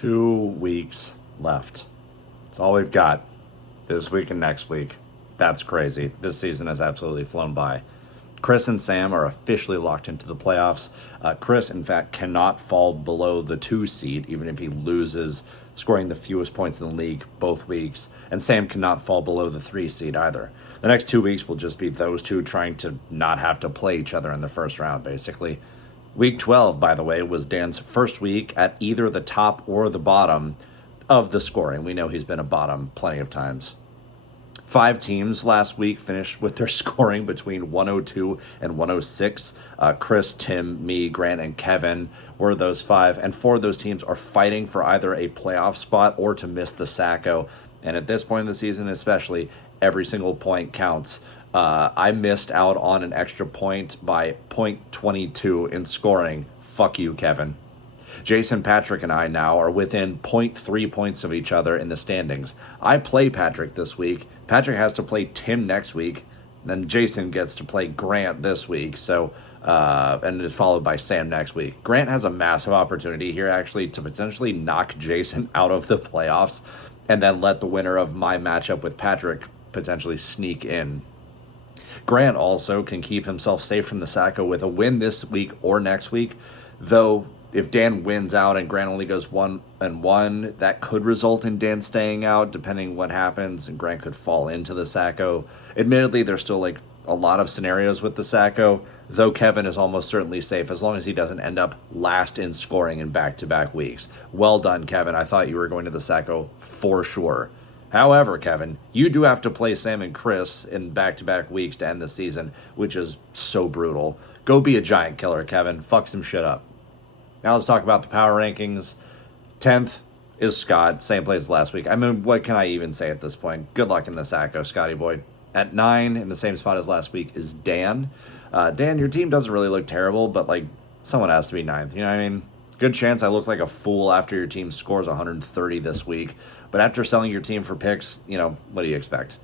2 weeks left. That's all we've got this week and next week. That's crazy. This season has absolutely flown by. Chris and Sam are officially locked into the playoffs. Chris, in fact, cannot fall below the 2 seed, even if he loses, scoring the fewest points in the league both weeks. And Sam cannot fall below the 3 seed either. The next 2 weeks will just be those two trying to not have to play each other in the first round, basically. Week 12, by the way, was Dan's first week at either the top or the bottom of the scoring. We know he's been a bottom plenty of times. 5 teams last week finished with their scoring between 102 and 106. Chris, Tim, me, Grant, and Kevin were those 5. And 4 of those teams are fighting for either a playoff spot or to miss the Sacco. And at this point in the season especially, every single point counts. I missed out on an extra point by .22 in scoring. Fuck you, Kevin. Jason, Patrick, and I now are within .3 points of each other in the standings. I play Patrick this week. Patrick has to play Tim next week. Then Jason gets to play Grant this week. So, and is followed by Sam next week. Grant has a massive opportunity here, actually, to potentially knock Jason out of the playoffs and then let the winner of my matchup with Patrick potentially sneak in. Grant also can keep himself safe from the Sacco with a win this week or next week, though if Dan wins out and Grant only goes 1-1, that could result in Dan staying out, depending what happens, and Grant could fall into the Sacco. Admittedly, there's still a lot of scenarios with the Sacco, though Kevin is almost certainly safe as long as he doesn't end up last in scoring in back-to-back weeks. Well done, Kevin. I thought you were going to the Sacco for sure. However, Kevin, you do have to play Sam and Chris in back-to-back weeks to end the season, which is so brutal. Go be a giant killer, Kevin. Fuck some shit up. Now let's talk about the power rankings. 10th is Scott, same place as last week. I mean, what can I even say at this point? Good luck in the Sacco, Scotty boy. At 9, in the same spot as last week, is Dan. Dan, your team doesn't really look terrible, but someone has to be 9th. You know what I mean? Good chance I look like a fool after your team scores 130 this week. But after selling your team for picks, what do you expect?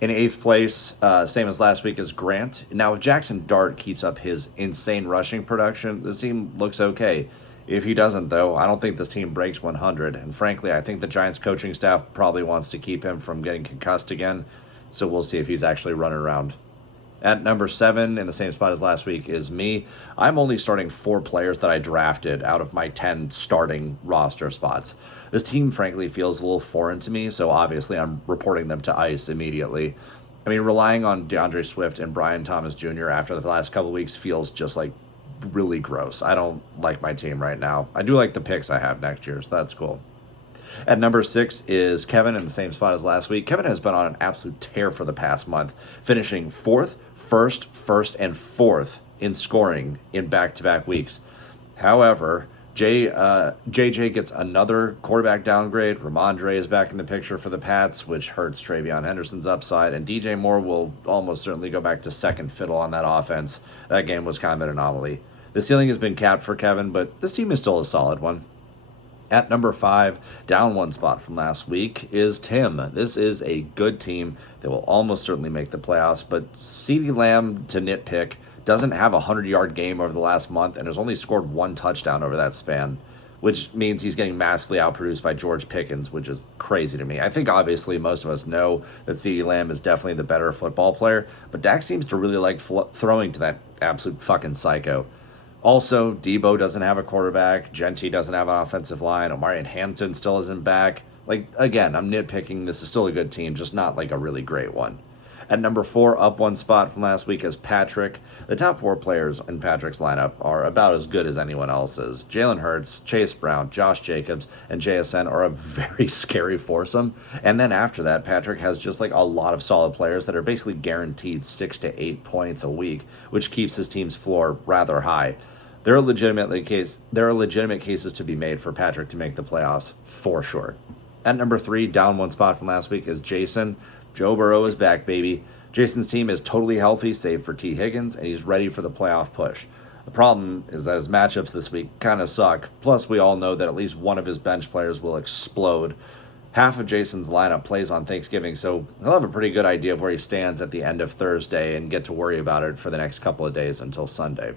In 8th place, same as last week, is Grant. Now, if Jackson Dart keeps up his insane rushing production, this team looks okay. If he doesn't, though, I don't think this team breaks 100. And frankly, I think the Giants coaching staff probably wants to keep him from getting concussed again. So we'll see if he's actually running around. At number 7, in the same spot as last week, is me. I'm only starting 4 players that I drafted out of my 10 starting roster spots. This team, frankly, feels a little foreign to me, so obviously I'm reporting them to ICE immediately. I mean, relying on DeAndre Swift and Brian Thomas Jr. after the last couple of weeks feels just really gross. I don't like my team right now. I do like the picks I have next year, so that's cool. At number 6 is Kevin in the same spot as last week. Kevin has been on an absolute tear for the past month, finishing 4th, 1st, and 4th in scoring in back-to-back weeks. However, JJ gets another quarterback downgrade. Ramondre is back in the picture for the Pats, which hurts Travion Henderson's upside, and DJ Moore will almost certainly go back to second fiddle on that offense. That game was kind of an anomaly. The ceiling has been capped for Kevin, but this team is still a solid one. At number 5, down 1 spot from last week, is Tim. This is a good team that will almost certainly make the playoffs, but CeeDee Lamb, to nitpick, doesn't have a 100-yard game over the last month and has only scored 1 touchdown over that span, which means he's getting massively outproduced by George Pickens, which is crazy to me. I think obviously most of us know that CeeDee Lamb is definitely the better football player, but Dak seems to really like throwing to that absolute fucking psycho. Also, Debo doesn't have a quarterback. Genti doesn't have an offensive line. Omarion Hampton still isn't back. Again, I'm nitpicking. This is still a good team, just not a really great one. At number 4, up 1 spot from last week, is Patrick. The top 4 players in Patrick's lineup are about as good as anyone else's. Jalen Hurts, Chase Brown, Josh Jacobs, and JSN are a very scary foursome. And then after that, Patrick has just a lot of solid players that are basically guaranteed 6 to 8 points a week, which keeps his team's floor rather high. There are legitimate cases to be made for Patrick to make the playoffs, for sure. At number 3, down 1 spot from last week, is Jason. Joe Burrow is back, baby. Jason's team is totally healthy, save for T. Higgins, and he's ready for the playoff push. The problem is that his matchups this week kind of suck. Plus, we all know that at least one of his bench players will explode. Half of Jason's lineup plays on Thanksgiving, so he'll have a pretty good idea of where he stands at the end of Thursday and get to worry about it for the next couple of days until Sunday.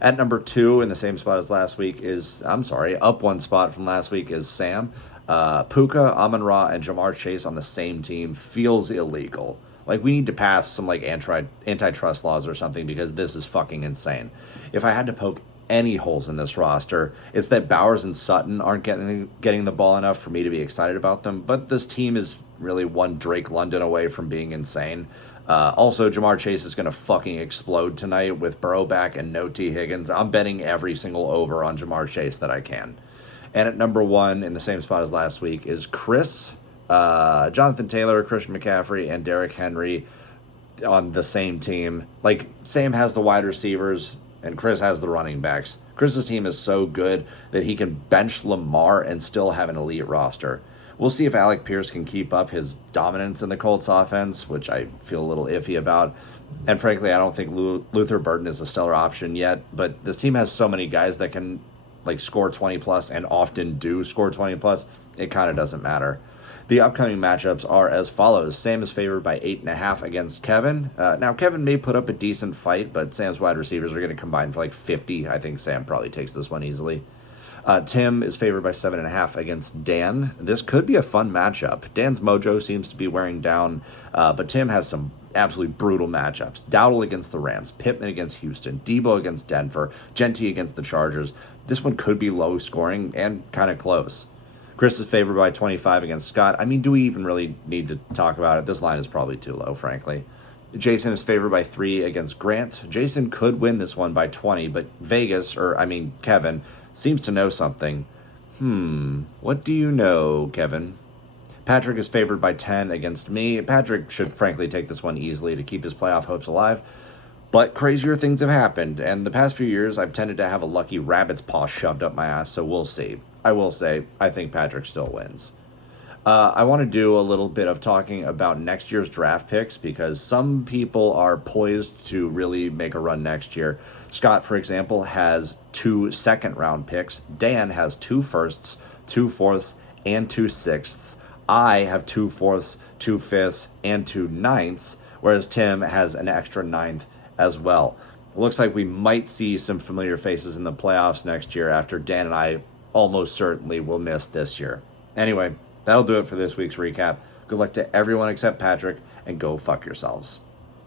At number 2, in the same spot as last week, up one spot from last week, is Sam. Puka, Amon-Ra, and Jamar Chase on the same team feels illegal. Like, we need to pass some, like, antitrust laws or something, because this is fucking insane. If I had to poke any holes in this roster, it's that Bowers and Sutton aren't getting the ball enough for me to be excited about them, but this team is really one Drake London away from being insane. Also, Jamar Chase is going to fucking explode tonight with Burrow back and no T. Higgins. I'm betting every single over on Jamar Chase that I can. And at number 1, in the same spot as last week, is Chris, Jonathan Taylor, Christian McCaffrey, and Derrick Henry on the same team. Like, Sam has the wide receivers and Chris has the running backs. Chris's team is so good that he can bench Lamar and still have an elite roster. We'll see if Alec Pierce can keep up his dominance in the Colts offense, which I feel a little iffy about. And frankly, I don't think Luther Burden is a stellar option yet, but this team has so many guys that can like score 20 plus and often do score 20 plus. It kind of doesn't matter. The upcoming matchups are as follows. Sam is favored by 8.5 against Kevin. Now, Kevin may put up a decent fight, but Sam's wide receivers are going to combine for like 50. I think Sam probably takes this one easily. Tim is favored by 7.5 against Dan. This could be a fun matchup. Dan's mojo seems to be wearing down, but Tim has some absolutely brutal matchups. Dowdle against the Rams, Pittman against Houston, Debo against Denver, Genti against the Chargers. This one could be low scoring and kind of close. Chris is favored by 25 against Scott. I mean, do we even really need to talk about it? This line is probably too low, frankly. Jason is favored by 3 against Grant. Jason could win this one by 20, but Kevin, seems to know something. What do you know, Kevin? Patrick is favored by 10 against me. Patrick should frankly take this one easily to keep his playoff hopes alive. But crazier things have happened, and the past few years I've tended to have a lucky rabbit's paw shoved up my ass, so we'll see. I will say, I think Patrick still wins. I want to do a little bit of talking about next year's draft picks because some people are poised to really make a run next year. Scott, for example, has 2 second-round picks. Dan has 2 firsts, 2 fourths, and 2 sixths. I have 2 fourths, 2 fifths, and 2 ninths, whereas Tim has an extra ninth as well. It looks like we might see some familiar faces in the playoffs next year after Dan and I almost certainly will miss this year. Anyway, that'll do it for this week's recap. Good luck to everyone except Patrick, and go fuck yourselves.